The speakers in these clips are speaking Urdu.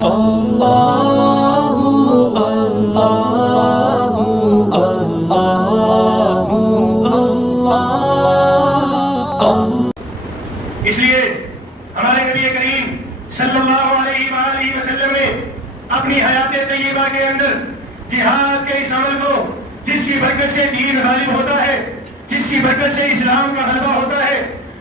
اس لیے ہمارے نبی کریم صلی اللہ علیہ وآلہ وسلم نے اپنی حیات طیبہ کے اندر جہاد کے اس عمل کو، جس کی برکت سے دین غالب ہوتا ہے، جس کی برکت سے اسلام کا غلبہ ہوتا ہے،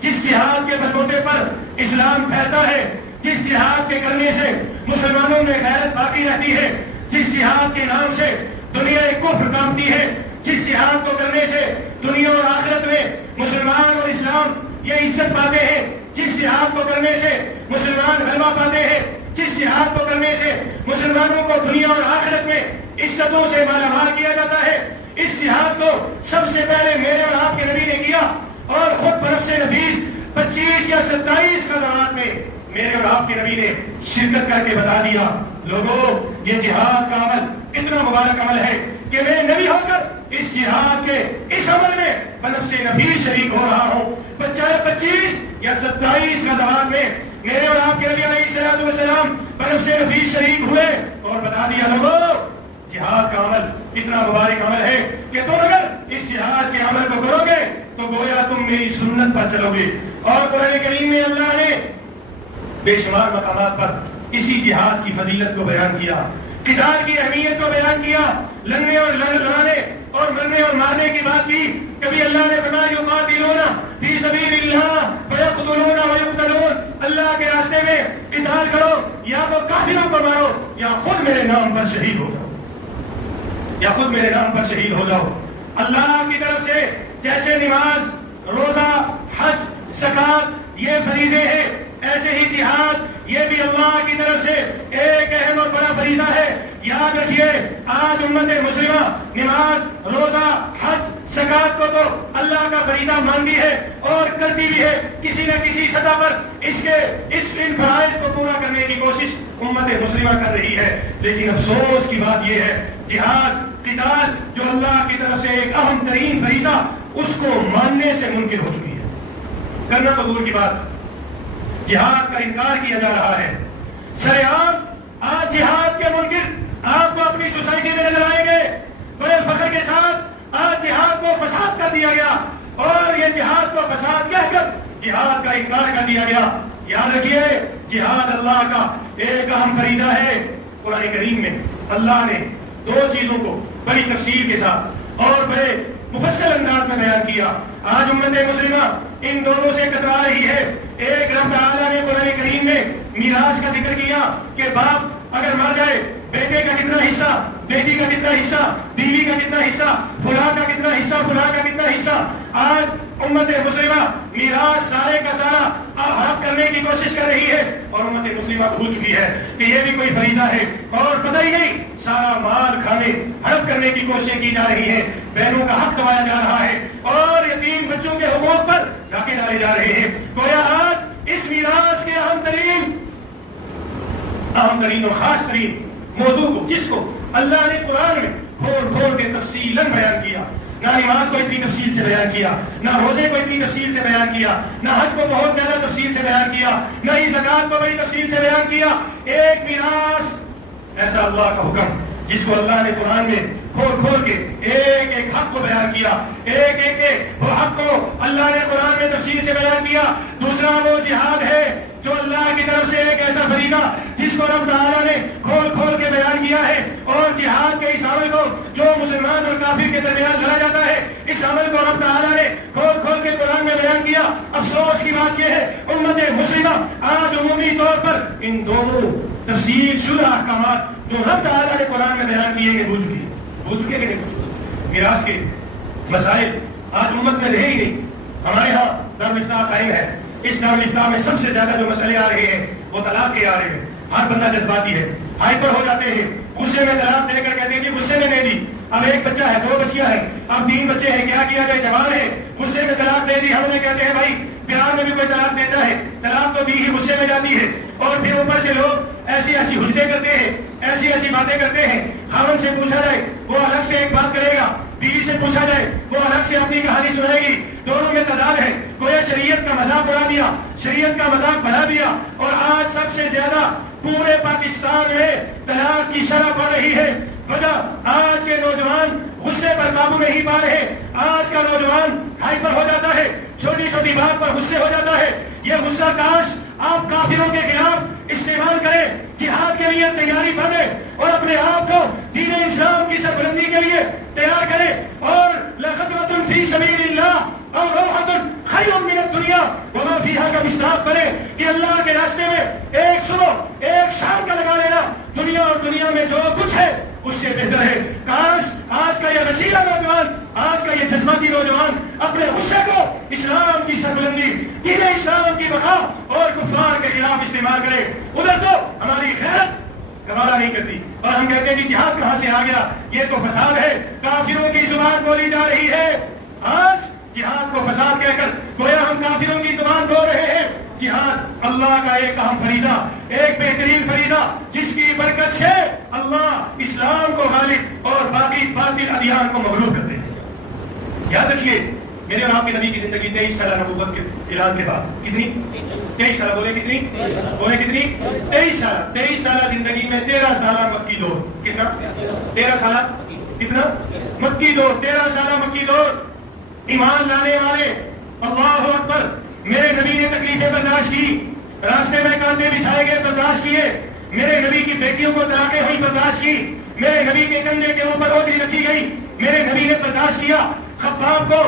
جس جہاد کے بلبوتے پر اسلام پھیلتا ہے، جس جہاد کے کرنے سے مسلمانوں میں غیرت باقی رہتی ہے، جس جہاد کے نام سے دنیا کفر کانپتی ہے، جس جہاد کو کرنے سے دنیا اور آخرت میں مسلمان اور اسلام یہ عزت پاتے ہیں، جس جہاد کو کرنے سے مسلمان غلبہ پاتے ہیں، جس جہاد کو کرنے سے مسلمانوں کو دنیا اور آخرت میں عزتوں سے مالا مال کیا جاتا ہے، اس جہاد کو سب سے پہلے میرے اور آپ کے نبی نے کیا، اور خود بنفس نفیس 25 یا 27 غزوات میں میرے اور آپ کے نبی نے شرکت کر کے بتا دیا، لوگوں یہ جہاد کا عمل اتنا مبارک عمل ہے کہ میں نبی ہو کر اس جہاد کے اس عمل میں بنفس نفیس شریک ہو رہا ہوں۔ 25 یا 27 غزوات میں میرے اور آپ کے نبی علیہ السلام بنفس نفیس شریک ہوئے اور بتا دیا، لوگوں جہاد کا عمل اتنا مبارک عمل ہے کہ تم اگر اس جہاد کے عمل کو کرو گے تو گویا تم میری سنت پر چلو گے۔ اور قرآن کریم میں اللہ نے بے شمار مقامات پر اسی جہاد کی فضیلت کو بیان کیا، قتال کی اہمیت کو بیان کیا، لڑنے اور لڑانے اور مرنے اور مارنے کی بات کی۔ کبھی اللہ نے فرمایا یقاتلون فی سبیل اللہ فیقتلون ویقتلون، اللہ کے راستے میں قتال کرو، یا تو کافروں کو مارو یا خود میرے نام پر شہید ہو جاؤ، یا خود میرے نام پر شہید ہو جاؤ۔ اللہ کی طرف سے جیسے نماز، روزہ، حج، زکوٰۃ یہ فریضے ہیں، ایسے ہی جہاد یہ بھی اللہ کی طرف سے ایک اہم اور بڑا فریضہ ہے۔ یاد رکھیے آج امت مسلمہ نماز، روزہ، حج، زکوٰۃ کو تو اللہ کا فریضہ مانتی ہے اور کرتی بھی ہے، کسی نہ کسی سطح پر ان فرائض کو پورا کرنے کی کوشش امت مسلمہ کر رہی ہے، لیکن افسوس کی بات یہ ہے جہاد، قتال جو اللہ کی طرف سے ایک اہم ترین فریضہ، اس کو ماننے سے منکر ہو چکی ہے، کرنا تو دور کی بات، جہاد کا انکار کیا جا رہا ہے سر عام۔ آج جہاد کے منکر آپ کو اپنی سوسائٹی میں نظر آئیں گے، بڑے فخر کے ساتھ آج جہاد کو فساد کر دیا گیا، اور یہ جہاد کو فساد کہہ کر جہاد کا انکار کر دیا گیا۔ یاد رکھیے جہاد اللہ کا ایک اہم فریضہ ہے۔ قرآن کریم میں اللہ نے دو چیزوں کو بڑی تفصیل کے ساتھ اور بڑے مفصل انداز میں بیان کیا۔ آج امت مسلمہ ان دونوں سے کترا رہی ہے۔ ایک رب تعالیٰ نے قرآن کریم میں میراث کا ذکر کیا کہ باپ اگر مر جائے بیٹے کا کتنا حصہ، بیٹی کا کتنا حصہ، بیوی کا کتنا حصہ، فلاں کا کتنا حصہ، فلاں کا کتنا حصہ۔ آج امت مسلمہ میراث سارے کا سارا ہڑپ کرنے کی کوشش کر رہی ہے، اور امت مسلمہ بھول چکی ہے کہ یہ بھی کوئی فریضہ ہے، اور پتہ ہی نہیں سارا مال کھانے ہڑپ کرنے کی کوششیں کی جا رہی ہیں، بہنوں کا حق دبایا جا رہا ہے، اور یتیم بچوں کے حقوق پر ڈاکے ڈالے جا رہے ہیں۔ گویا آج اس میراث کے اہم ترین اور خاص ترین موضوع کو، جس کو اللہ نے قرآن میں کھول کھول کے تفصیلاً بیان کیا، نہ نماز کو اتنی تفصیل سے بیان کیا، نہ روزے کو اتنی تفصیل سے بیان کیا، نہ حج کو بہت زیادہ تفصیل سے بیان کیا، نہ ہی زکوٰۃ کو بڑی تفصیل سے بیان کیا۔ ایک میراث ایسا اللہ کا حکم جس کو اللہ نے قرآن میں کھول کھول کے ایک ایک حق کو بیان کیا، ایک وہ حق کو اللہ نے قرآن میں تفصیل سے بیان کیا۔ دوسرا وہ جہاد ہے جو اللہ کی طرف سے ایک ایسا فریضہ جس کو رب تعالیٰ نے کھول کھول کے بیان کیا ہے، اور جہاد کے اس عمل کو جو مسلمان اور کافر کے درمیان لڑا جاتا ہے، اس عمل کو رب تعالیٰ نے کھول کھول کے قرآن میں بیان کیا۔ افسوس کی بات یہ ہے امت مسلمہ آج عمومی طور پر ان دونوں تفصیل شدہ احکامات جو رب تعالیٰ نے قرآن میں بیان کیے کہ بھول چکے کہ نہیں بھول چکے۔ میراث کے مسائل آج امت میں رہے ہی نہیں۔ ہمارے ہاں دارالفتاح قائم ہے، اس دارالفتاح میں سب سے زیادہ جو مسئلے آ رہے ہیں وہ طلاق کے آ رہے ہیں۔ ہر بندہ جذباتی ہے، ہائپر ہو جاتے ہیں، غصے میں طلاق دے کر کہتے ہیں کہ غصے میں دے دی، اب ایک بچہ ہے، دو بچیاں ہیں، اب 3 بچے ہیں، کیا کیا جائے، جوان ہے، غصے میں طلاق دے دی۔ ہم انہیں کہتے ہیں بھائی پیار میں بھی کوئی طلاق دیتا ہے، طلاق تو دی ہی غصے میں جاتی ہے، اور پھر اوپر سے لوگ ایسی حجتیں کرتے ہیں، ایسی باتیں کرتے ہیں۔ خاوند سے پوچھا جائے وہ الگ سے ایک بات کرے گا، بیوی سے پوچھا جائے وہ الگ سے اپنی کہانی سنائے گی، دونوں میں تضاد ہے۔ گویا شریعت کا مذاق اڑا دیا، شریعت کا مذاق بنا دیا، اور آج سب سے زیادہ پورے پاکستان میں طلاق کی شرح بڑھ رہی ہے. وجہ آج کے نوجوان غصے پر قابو نہیں پا رہے. آج کا نوجوان ہائپر ہو جاتا ہے, چھوٹی چھوٹی بات پر غصے ہو جاتا ہے. یہ غصہ کاش آپ کافروں کے خلاف استعمال کریں, جہاد کے لیے تیاری بنے اور اپنے آپ کو دین اسلام کی سربلندی کے لیے تیار کریں. اور لَخَدْوَةٌ فِي سَبِيلِ اللَّهِ اور روحۃ خیر من الدنیا وما فیہا کا مصداق بنے کہ اللہ کے راستے میں ایک صبح ایک شام کا لگا لینا دنیا اور دنیا میں جو کچھ ہے اس سے بہتر ہے. کاش آج کا یہ رسیلہ نوجوان, آج کا یہ جذباتی نوجوان اپنے غصے کو اسلام کی سربلندی, دین اسلام کی بقا اور کفار کے خلاف استعمال کرے. ادھر تو ہماری غیرت گوارا نہیں کرتی اور ہم کہتے ہیں کہ جہاد کہاں سے آ گیا, یہ تو فساد ہے, کافروں کی زبان بولی جا رہی ہے. آج جہاد کو فساد کہہ کر گویا ہم کافروں کی زبان بول رہے ہیں. جہاد اللہ کا ایک اہم فریضہ, ایک بہترین فریضہ جس کی برکت سے اللہ اسلام کو غالب اور باقی باطل ادیان کو مغلوب کرتے ہیں. یاد رکھیے میرے اور آپ کے نبی کی زندگی 23 سالہ نبوت کے اعلان کے بعد کتنی 23 سالہ بولے کتنی 23 سالہ 23 سالہ زندگی میں 13 سالہ مکی دور. کتنا 13 سالہ کتنا مکی دور, 13 سالہ مکی دور. ایمان لانے والے اللہ اکبر, میرے نبی نے تکلیفیں برداشت کی, راستے میں کاندھے بچھائے گئے برداشت کیے, میرے نبی کی بیٹیوں کو طلاقیں ہوئی برداشت کی, میرے نبی کے کندھے کے اوپر اوجری رکھی گئی, میرے نبی نے برداشت کیا. خباب کو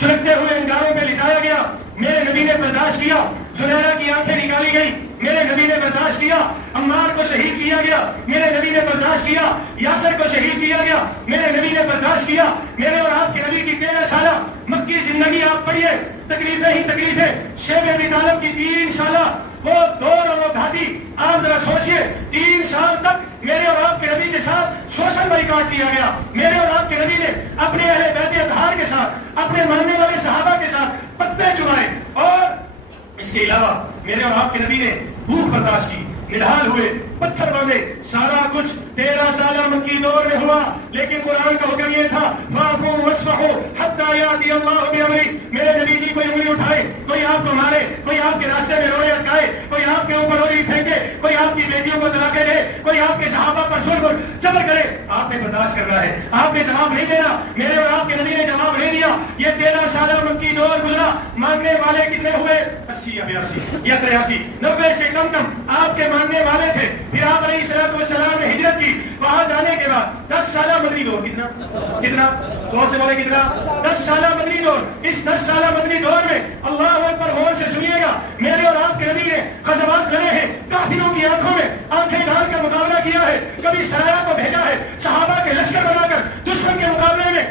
سلگتے ہوئے انگاروں پہ لٹایا گیا, میرے نبی نے برداشت کیا. زنیرہ کی آنکھیں نکالی گئی, میرے نبی نے برداشت کیا. عمار کو شہید کیا گیا, میرے نبی نے برداشت کیا. یاسر کو شہید کیا گیا, میرے نبی نے برداشت کیا. میرے اور آپ کے نبی کی 13 سالہ مکی زندگی آپ پڑھیے, تکلیفیں ہی تکلیفیں. شیخ ابی طالب کی 3 سالہ وہ دور اور وہ گھاٹی, آپ ذرا سوچئے 3 سال تک میرے اور آپ کے نبی کے ساتھ سوشل بائیکاٹ کیا گیا. میرے اور آپ کے نبی نے اپنے اہل بیت اطہار کے ساتھ, اپنے ماننے والے صحابہ کے ساتھ پتے چبائے, اور اس کے علاوہ میرے اور آپ کے نبی نے بھوک برداشت کی, نڈھال ہوئے, پتھر باندھے, سارا کچھ 13 سالہ مکی دور میں ہوا. لیکن قرآن کا حکم یہ تھا فاعفوا واصفحوا حتی یأتی اللہ بامرہ. میرے نبی کی کوئی انگلی اٹھائے, کوئی آپ کو مارے, کوئی آپ کے راستے میں روڑے اٹکائے, کوئی آپ کے اوپر اوری پھینکے, کوئی آپ کی بیٹیوں کو طلاقیں دے, کوئی آپ کے صحابہ پر ظلم جبر کرے, آپ نے برداشت کرنا ہے, آپ نے جواب نہیں دینا. میرے اور آپ کے نبی نے جواب نہیں دیا. یہ 13 سالہ مکی دور گزرا. مانگنے والے کتنے ہوئے؟ 80 یا 82 یا 83, 90 سے کم آپ کے ماننے والے تھے. پھر آپ علیہ السلام نے ہجرت کی. وہاں جانے کے بعد 10 سالہ مدنی دور. کتنا کون سے بولے کتنا 10 سالہ مدنی دور. اس 10 سالہ مدنی دور میں اللہ اکبر غور سے سنیے گا, میرے اور آپ کے نبی نے غزوات لڑے ہیں, کافروں کی آنکھوں میں آنکھیں ڈال کر مقابلہ کیا ہے, کبھی سایہ کو بھیجا ہے, صحابہ کے لشکر بنا کر دشمن کے مقابلے میں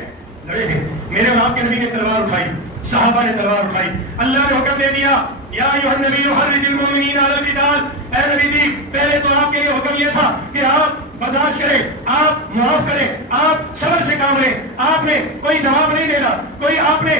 لڑے ہیں. میرے اور آپ کے نبی نے تلوار اٹھائی, صحابہ نے تلوار اٹھائی. اللہ نے حکم دے دیا یا ایھا النبی حرض المؤمنین علی القتال. اے نبی جی پہلے تو آپ کے لیے حکم یہ تھا کہ آپ برداشت کریں, آپ معاف کریں, آپ صبر سے کام لیں. آپ نے کوئی جواب نہیں دینا, کوئی آپ نے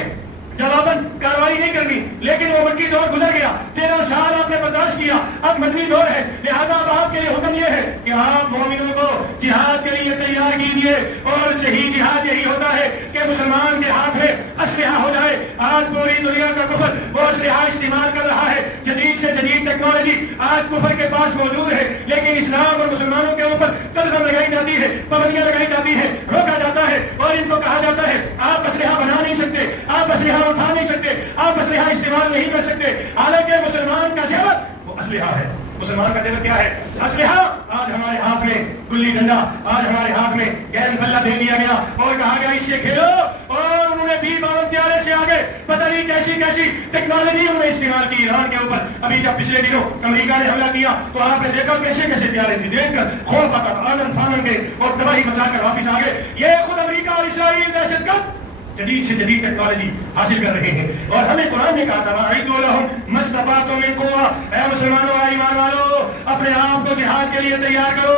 جواباً کاروائی نہیں کرنی. لیکن وہ مکی دور گزر گیا, 13 سال آپ نے برداشت کیا, اب مدنی دور ہے. لہٰذا اب آپ کے لیے حکم یہ ہے کہ آپ مومنوں کو جہاد کے لیے تیار کیجیے. اور صحیح جہاد یہی ہوتا ہے کہ مسلمان کے ہاتھ میں اسلحہ ہو جائے. آج پوری دنیا کا کفر وہ اسلحہ استعمال کر رہا ہے, جدید سے جدید ٹیکنالوجی آج کفر کے پاس موجود ہے. لیکن اسلام اور مسلمانوں کے اوپر قدغن لگائی جاتی ہے, پابندیاں لگائی جاتی ہے, روکا جاتا ہے, اور ان کو کہا جاتا ہے آپ اسلحہ بنا نہیں سکتے, آپ اسلحہ اٹھا نہیں سکتے, آپ اسلحہ استعمال نہیں کر سکتے. حالانکہ مسلمان کا زیور وہ اسلحہ ہے. مسلمان کا زیور کیا ہے؟ اسلحہ. آج ہمارے ہاتھ میں گلی ڈنڈا, آج ہمارے ہاتھ میں گیند بلہ دے دیا گیا اور کہا گیا اس سے کھیلو, اور انہوں نے بھی 52 طیارے سے آگے پتہ نہیں کیسی کیسی ٹیکنالوجی انہوں نے استعمال کی ایران کے اوپر. ابھی جب پچھلے دنوں امریکہ نے حملہ کیا تو آپ نے دیکھا کیسے کیسے طیارے تھے, دیکھ کر خوف آتا, آنن فانن گئے اور تباہی مچا کر واپس آ گئے. یہ خود امریکہ اور اسرائیل دہشت گرد جدید سے جدید ٹیکنالوجی حاصل کر رہے ہیں. اور ہمیں قرآن نے کہا تھا وَأَعِدُّوا لَهُم مَا اسْتَطَعْتُم مِّن قُوَّةٍ. اے مسلمانوں اور ایمان والو, اپنے آپ کو جہاد کے لیے تیار کرو,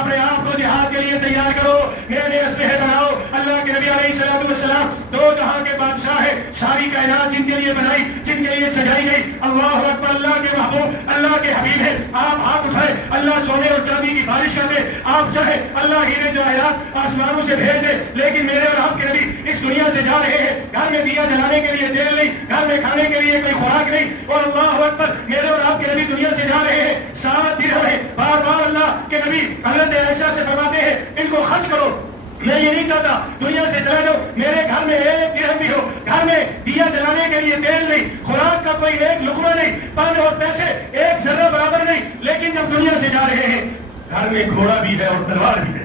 اپنے آپ کو جہاد کے لیے تیار کرو, نئے نئے اسلحے بناؤ. اللہ کے نبی علیہ السلام 2 جہاں کے بادشاہ ہیں, ساری کائنات جن کے لیے بنائی, جن کے لیے سجائی گئی. اللہ اکبر, اللہ کے محبوب, اللہ کے حبیب ہیں. آپ ہاتھ اٹھائے, اللہ سونے اور چاندی کی بارش کر دے. آپ چاہے اللہ ہی نے جو آیات آسمانوں سے بھیج دے, لیکن میرے اور آپ کے نبی اس دنیا سے جا رہے ہیں. گھر میں دیا جلانے کے لیے تیل نہیں, گھر میں کھانے کے لیے کوئی خوراک نہیں, اور اللہ اکبر میرے اور آپ کے نبی دنیا سے جا رہے ہیں. 7 درہم ہے. بار بار اللہ کے نبی حضرت عائشہ سے فرماتے ہیں ان کو خرچ کرو. میں یہ نہیں چاہتا دنیا سے چلا جاؤ, میرے گھر میں 1 درہم بھی ہو, گھر میں دیا جلانے کے لیے تیل نہیں, خوراک کا کوئی 1 لقمہ نہیں, پن اور پیسے 1 ذرہ برابر نہیں. لیکن جب دنیا سے جا رہے ہیں گھر میں گھوڑا بھی ہے اور تلوار بھی ہے.